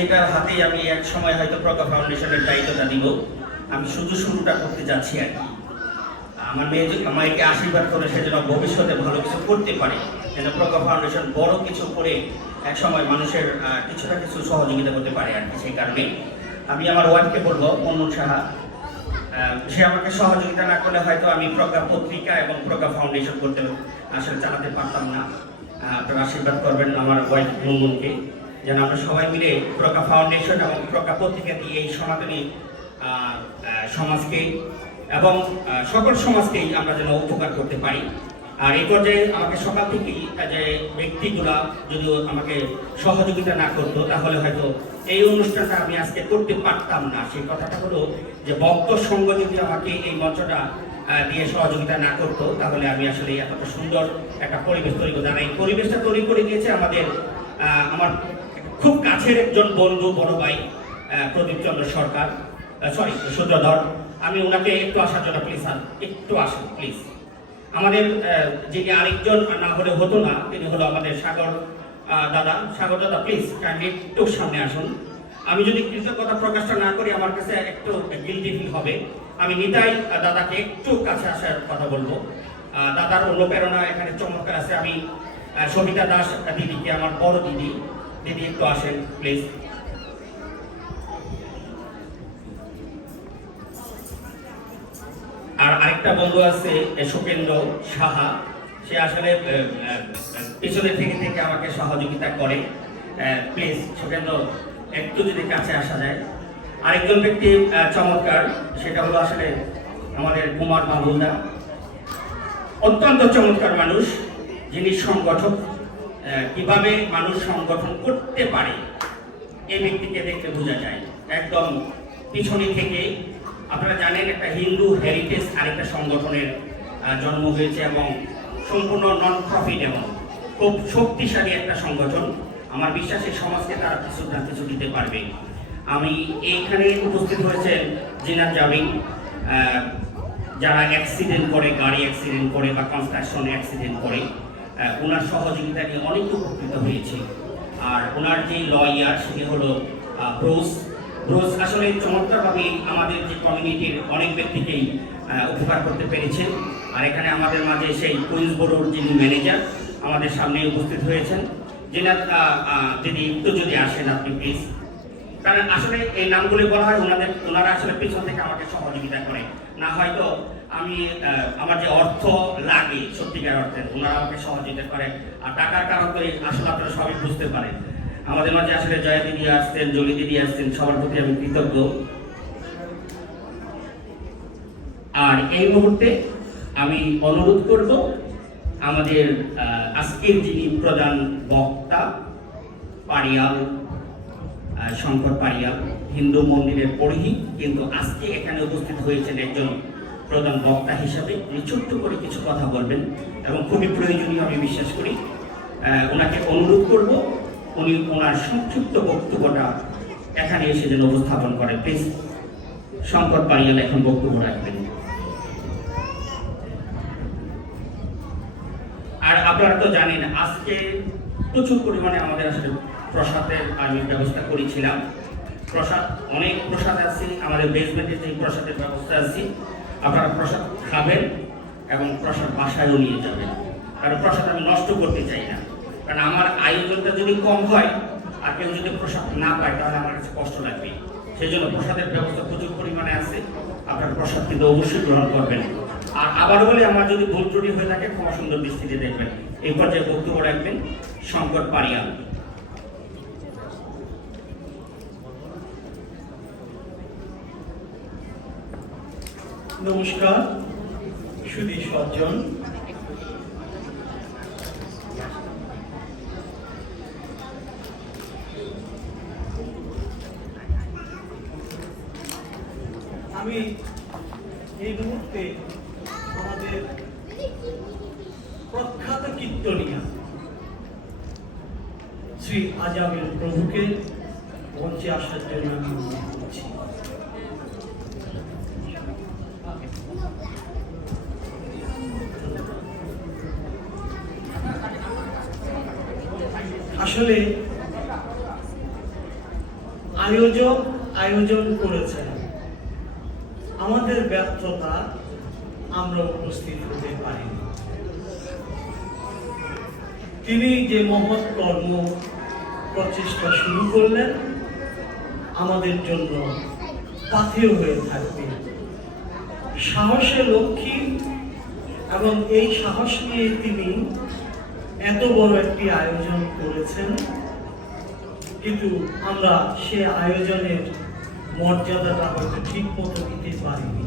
এটার হাতেই আমি এক সময় হয়তো প্রজ্ঞা ফাউন্ডেশনের দায়িত্বটা দিব আমি শুধু শুরুটা করতে যাচ্ছি আর কি। আমার মেয়ে আমাকে আশীর্বাদ করে সে যেন ভবিষ্যতে ভালো কিছু করতে পারে। যেন প্রজ্ঞা ফাউন্ডেশন বড় কিছু করে এক সময় মানুষের কিছুটা কিছু সহযোগিতা করতে পারে আর কি সেই কারণে। আমি আমার ওয়াইফকে বলব মন্মন সাহা সে আমাকে সহযোগিতা না করলে হয়তো আমি প্রজ্ঞা পত্রিকা এবং প্রজ্ঞা ফাউন্ডেশন করতে আসলে চালাতে পারতাম না। আপনারা আশীর্বাদ করবেন আমার ওয়াইফ মনমনকে যেন আমরা সবাই মিলে প্রজ্ঞা ফাউন্ডেশন এবং প্রজ্ঞা পত্রিকা দিয়ে এই সনাতনী সমাজকে এবং সকল সমাজকেই আমরা যেন উপকার করতে পারি আর এই পর্যায়ে আমাকে সকাল থেকেই যে ব্যক্তিগুলা যদি আমাকে সহযোগিতা না করতো, তাহলে হয়তো এই অনুষ্ঠানটা আমি আজকে করতে পারতাম না সেই কথাটা হলো যে ভক্ত সঙ্গ যদি আমাকে এই মঞ্চটা দিয়ে সহযোগিতা না করতো, তাহলে আমি আসলে এতটা সুন্দর একটা পরিবেশ তৈরি করতাম। এই পরিবেশটা তৈরি করে দিয়েছে আমাদের আমার খুব কাছের একজন বন্ধু, বড় ভাই প্রদীপ চন্দ্র সরকার। সরি সূত্রধর আমি ওনাকে একটু আসার জন্য প্লিজ স্যার একটু আসুন প্লিজ আমাদের যিনি আরেকজন না হলে হতো না, তিনি হলো আমাদের সাগর দাদা। সাগর দাদা প্লিজ কাইন্ডলি একটু সামনে আসুন। আমি যদি কৃতজ্ঞতা প্রকাশটা না করি, আমার কাছে একটু গিলটি ফিল হবে। আমি নিতাই দাদাকে একটু কাছে আসার কথা বলব। দাদার অনুপ্রেরণা এখানে চমৎকার আছে। আমি সবিতা দাস দিদিকে, আমার বড় দিদি দিদি একটু আসেন প্লিজ আর আরেকটা বন্ধু আছে সুকেন্দ্র সাহা। সে আসলে পিছনে থেকে থেকে আমাকে সহযোগিতা করে। প্লিজ সুকেন্দ্র একটু যদি কাছে আসা যায়। আরেকজন ব্যক্তি চমৎকার। সেটা হলো আসলে আমাদের কুমার বাবুদা অত্যন্ত চমৎকার মানুষ, যিনি সংগঠক। কীভাবে মানুষ সংগঠন করতে পারে, এই ব্যক্তিকে দেখতে বোঝা যায়। একদম পিছনে থেকে আপনারা জানেন একটা হিন্দু হেরিটেজ আরেকটা সংগঠনের জন্ম হয়েছে এবং সম্পূর্ণ নন প্রফিট এবং খুব শক্তিশালী একটা সংগঠন। আমার বিশ্বাস এই সমাজকে তারা কিছু না কিছু দিতে পারবে। আমি এইখানে উপস্থিত হয়েছেন জিনাত জামিন যারা অ্যাক্সিডেন্ট করে, গাড়ি অ্যাক্সিডেন্ট করে বা কনস্ট্রাকশন অ্যাক্সিডেন্ট করে। ওনার সহযোগিতা নিয়ে অনেক উপকৃত হয়েছে। আর ওনার যে লয়ার, সেটি হলো ব্রোস। ব্রোস আসলে চমৎকারভাবে আমাদের যে কমিউনিটির অনেক ব্যক্তিকেই উপকার করতে পেরেছেন। আর এখানে আমাদের মাঝে সেই কুইন্স বোর্ডের যিনি ম্যানেজার আমাদের সামনে উপস্থিত হয়েছেন। যিনি দিদি একটু যদি আসেন আপনি প্লিজ কারণ আসলে এই নামগুলি বলা হয়, ওনাদের, ওনারা আসলে পিছন থেকে আমাকে সহযোগিতা করে। না হয়তো আমি আমার যে অর্থ লাগে সত্যিকার অর্থে, ওনারা আমাকে সহযোগিতা করে আর টাকার কারণ তো আসলে আপনারা সবই বুঝতে পারেন। আমাদের মাঝে আসলে জয়া দিদি আসছেন, জলি দিদি আসছেন, সবার প্রতি আমি কৃতজ্ঞ। আর এই মুহূর্তে আমি অনুরোধ করব আমাদের আজকের যিনি প্রধান বক্তা পারিয়াল শঙ্কর পারিয়াল হিন্দু মন্দিরের পরিহিত কিন্তু আজকে এখানে উপস্থিত হয়েছেন একজন প্রধান বক্তা হিসাবে উনি ছোট্ট করে কিছু কথা বলবেন এবং খুবই প্রয়োজনীয় আমি বিশ্বাস করি ওনাকে অনুরোধ করব, উনি ওনার সংক্ষিপ্ত বক্তব্যটা এখানে এসে যেন উপস্থাপন করেন প্লিজ, শঙ্কর পারিয়াল এখন বক্তব্য রাখবেন। আর আপনারা তো জানেন, আজকে প্রচুর পরিমাণে আমাদের আসলে প্রসাদের আমি ব্যবস্থা করেছিলাম। প্রসাদ, অনেক প্রসাদ আছে, আমাদের বেসমেন্টে যে প্রসাদের ব্যবস্থা আছে আপনারা প্রসাদ খাবেন এবং প্রসাদ বাসায়ও নিয়ে যাবেন। কারণ প্রসাদ আমি নষ্ট করতে চাই না। কারণ আমার আয়োজনটা যদি কম হয় আর কেউ যদি প্রসাদ না পায়, তাহলে আমার কাছে কষ্ট লাগবে। সেই জন্য প্রসাদের ব্যবস্থা প্রচুর পরিমাণে আছে। আপনার প্রসাদ কিন্তু অবশ্যই গ্রহণ করবেন। আর আবার বলে, আমার যদি ভুল ত্রুটি হয়ে থাকে, ক্ষমা সুন্দর দৃষ্টিতে দেখবেন। এই পর্যায়ে বক্তব্য রাখবেন শঙ্কর পারিয়াল। নমস্কার, সুধী সজ্জন। আমি এই মুহূর্তে আমাদের প্রখ্যাত কীর্তনিয়া শ্রী আজামের প্রভুকে মঞ্চে আসার জন্য আমি আসলে আয়োজক আয়োজন করেছেন। আমাদের ব্যর্থতা আমরা উপস্থিত হতে পারিনি। তিনি যে মহৎ কর্ম প্রচেষ্টা শুরু করলেন, আমাদের জন্য পাথেয় হয়ে থাকবে। সাহসে লক্ষ্মী এবং এই সাহস নিয়ে তিনি এত বড় একটি আয়োজন করেছেন, কিন্তু আমরা সে আয়োজনের মর্যাদাটা হয়তো ঠিক মতো দিতে পারিনি।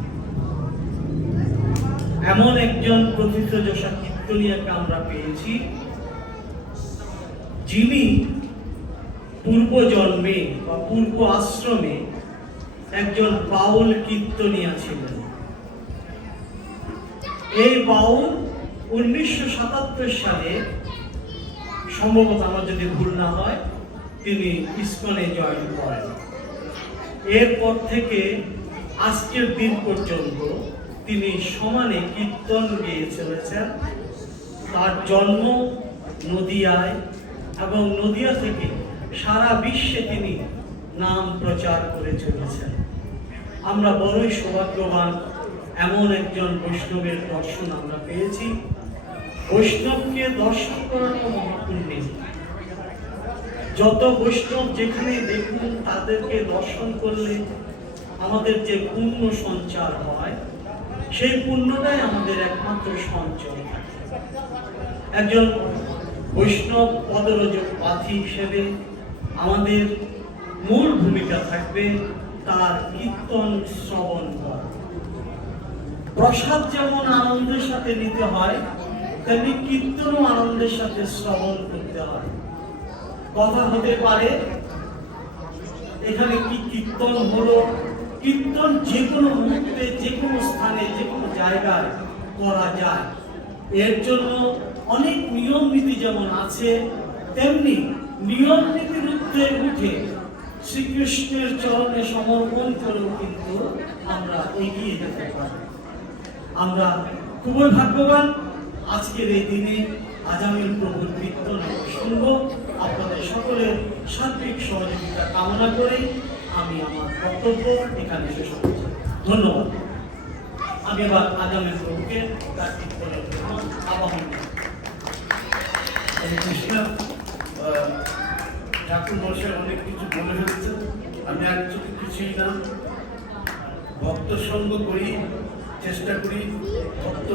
এমন একজন প্রথিতযশা কীর্তনিয়াকে আমরা পেয়েছি, যিনি পূর্ব জন্মে বা পূর্ব আশ্রমে একজন বাউল কীর্তনিয়া ছিলেন। এই বাউল উনিশশো সাতাত্তর সালে সম্ভবত আমার যদি ভুল না হয়, তিনি ইসকনে জয়েন করেন। এরপর থেকে আজকের দিন পর্যন্ত তিনি সমানে কীর্তন গেয়ে চলেছেন। তার জন্ম নদিয়ায় এবং নদিয়া থেকে সারা বিশ্বে তিনি নাম প্রচার করে চলেছেন। আমরা বড়ই সৌভাগ্যবান, এমন একজন বৈষ্ণবের দর্শন আমরা পেয়েছি। বৈষ্ণবকে দর্শন করাটা মহাপুণ্যের যত বৈষ্ণব যেখানে দেখুন, তাদেরকে দর্শন করলে আমাদের যে পুণ্য সঞ্চার হয়, সেই পুণ্যটাই আমাদের একমাত্র সঞ্চয় একজন বৈষ্ণব পদরজ পাথি হিসেবে আমাদের মূল ভূমিকা থাকবে তার কীর্তন শ্রবণ করা। প্রসাদ যেমন আনন্দের সাথে নিতে হয় তেমনি কীর্তনও আনন্দের সাথে শ্রবণ করতে হয়। কথা হতে পারে, এখানে কি কীর্তন হলো? কীর্তন যে কোনো মুহূর্তে যে কোনো স্থানে যে কোনো জায়গায় করা যায়। এর জন্য অনেক নিয়ম নীতি যেমন আছে, তেমনি নিয়ম নীতির ঊর্ধ্বে উঠে শ্রীকৃষ্ণের চরণে সমর্পণ করেও কিন্তু আমরা এগিয়ে যেতে পারি। আমরা খুবই ভাগ্যবান আজকের এই দিনে আজামিল প্রভুর কীর্তন শুনব। আপনাদের সকলের সার্বিক সহযোগিতা কামনা করে আমি আমার বক্তব্য এখানে শেষ করছি। ধন্যবাদ। আমি এবার আগামীর প্রভুকে তার কীর্তনের আবাহন ঠাকুর মশাই অনেক কিছু বলে ফেলছেন। আমি একচুয়ালি কিছুই না ভক্ত সঙ্গ করি। চেষ্টা করি ভক্ত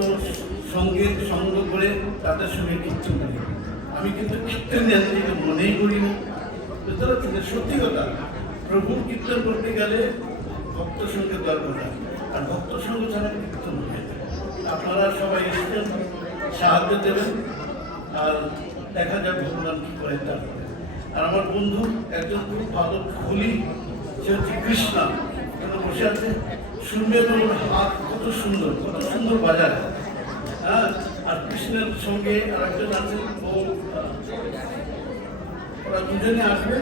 সঙ্গে সঙ্গ করে তাদের সঙ্গে কীর্তন করি। আমি কিন্তু কীর্তন নিজেকে মনেই করি না। পারছেন যে সত্যি কথা, প্রভুর কীর্তন করতে গেলে ভক্ত সঙ্গে দরকার। আর ভক্ত সঙ্গ ছাড়া কীর্তন হয়ে আপনারা সবাই এসেছেন, সাহায্য দেবেন, আর দেখা যাক ভগবান কী করে তার আর আমার বন্ধু একজন খুব ভালো খুলি, সে হচ্ছে কৃষ্ণা। বসে আছে? শুনবে ওর হাত, কত সুন্দর কত সুন্দর বাজায় হ্যাঁ আর কৃষ্ণের সঙ্গে আর একজন আছে, ও ওরা দুজনে আসবে,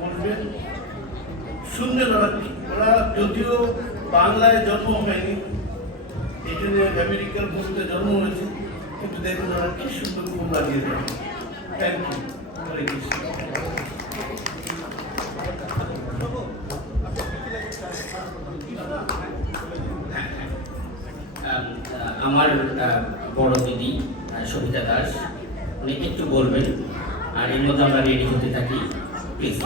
বলবে শুনবেন ওরা ওরা যদিও বাংলায় জন্ম হয়নি এখানে আমেরিকার ভূমিতে জন্ম হয়েছে, কিন্তু দেখুন ওরা কি সুন্দর লাগিয়ে দেয় থ্যাংক ইউ আমার বড় দিদি সবিতা দাস উনি একটু বলবেন আর এর মধ্যে আমরা রেডি হতে থাকি প্লিজ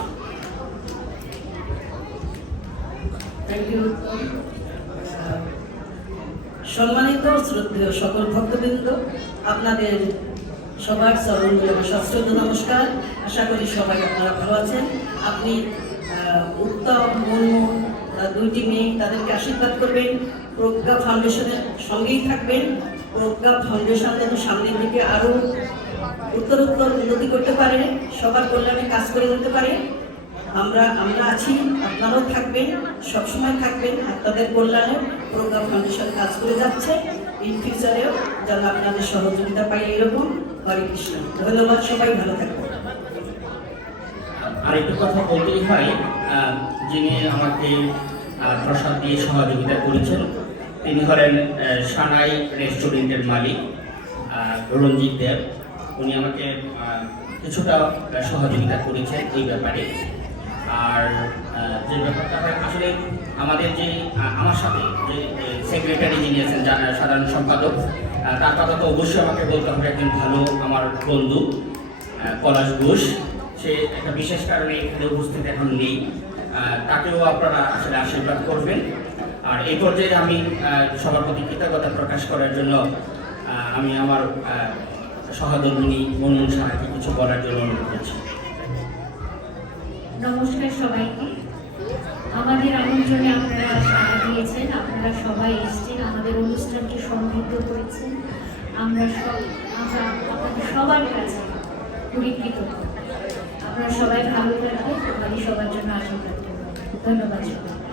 সম্মানিত শ্রদ্ধেয় সকল ভক্তবৃন্দ আপনাদের সবার চরণ সশ্রদ্ধ নমস্কার। আশা করি সবাই আপনারা ভালো আছেন। আপনি উত্তম আহ, দুইটি মেয়ে তাদেরকে আশীর্বাদ করবেন। প্রজ্ঞা ফাউন্ডেশনের সঙ্গেই থাকবেন। প্রজ্ঞা ফাউন্ডেশন যেন সামনের দিকে আরও উত্তর উত্তর উন্নতি করতে পারে, সবার কল্যাণে কাজ করে যেতে পারে। আমরা আমরা আছি, আপনারাও থাকবেন, সবসময় থাকবেন, আপনাদের কল্যাণে প্রোগ্রাম ফাউন্ডেশন কাজ করে যাচ্ছে। ইন ফিউচারেও যেন আপনাদের সহযোগিতা পাই এরকম হরে কৃষ্ণ। ধন্যবাদ সবাই, ভালো থাকবেন। একটু কথা বলতেই হয় যিনি আমাকে প্রসাদ দিয়ে সহযোগিতা করেছেন। তিনি হলেন সানাই রেস্টুরেন্টের মালিক রঞ্জিত দেব। উনি আমাকে কিছুটা সহযোগিতা করেছেন এই ব্যাপারে। আর যে ব্যাপারটা আসলে আমাদের যে আমার সাথে যে সেক্রেটারি যিনি আছেন সাধারণ সম্পাদক তার কথা তো অবশ্যই আমাকে বলতে হবে। একজন ভালো আমার বন্ধু পলাশ ঘোষ। সে একটা বিশেষ কারণে এখানে উপস্থিত এখন নেই। তাকেও আপনারা আসলে আশীর্বাদ করবেন। আর এই পর্যায়ে আমি প্রতি কৃতজ্ঞতা প্রকাশ করার জন্য আমি আমার সহধর্মিনী মনমোহন সাহাকে কিছু বলার জন্য অনুরোধ করছি। নমস্কার সবাইকে। আমাদের আমন্ত্রণে আপনারা সাড়া দিয়েছেন। আপনারা সবাই এসেছেন, আমাদের অনুষ্ঠানকে সমৃদ্ধ করেছেন। আমরা সব, আমরা আপনাদের সবার কাছে কৃতজ্ঞ আপনারা সবাই ভালো থাকবেন। আমি সবার জন্য আশীর্বাদ ধন্যবাদ সবাই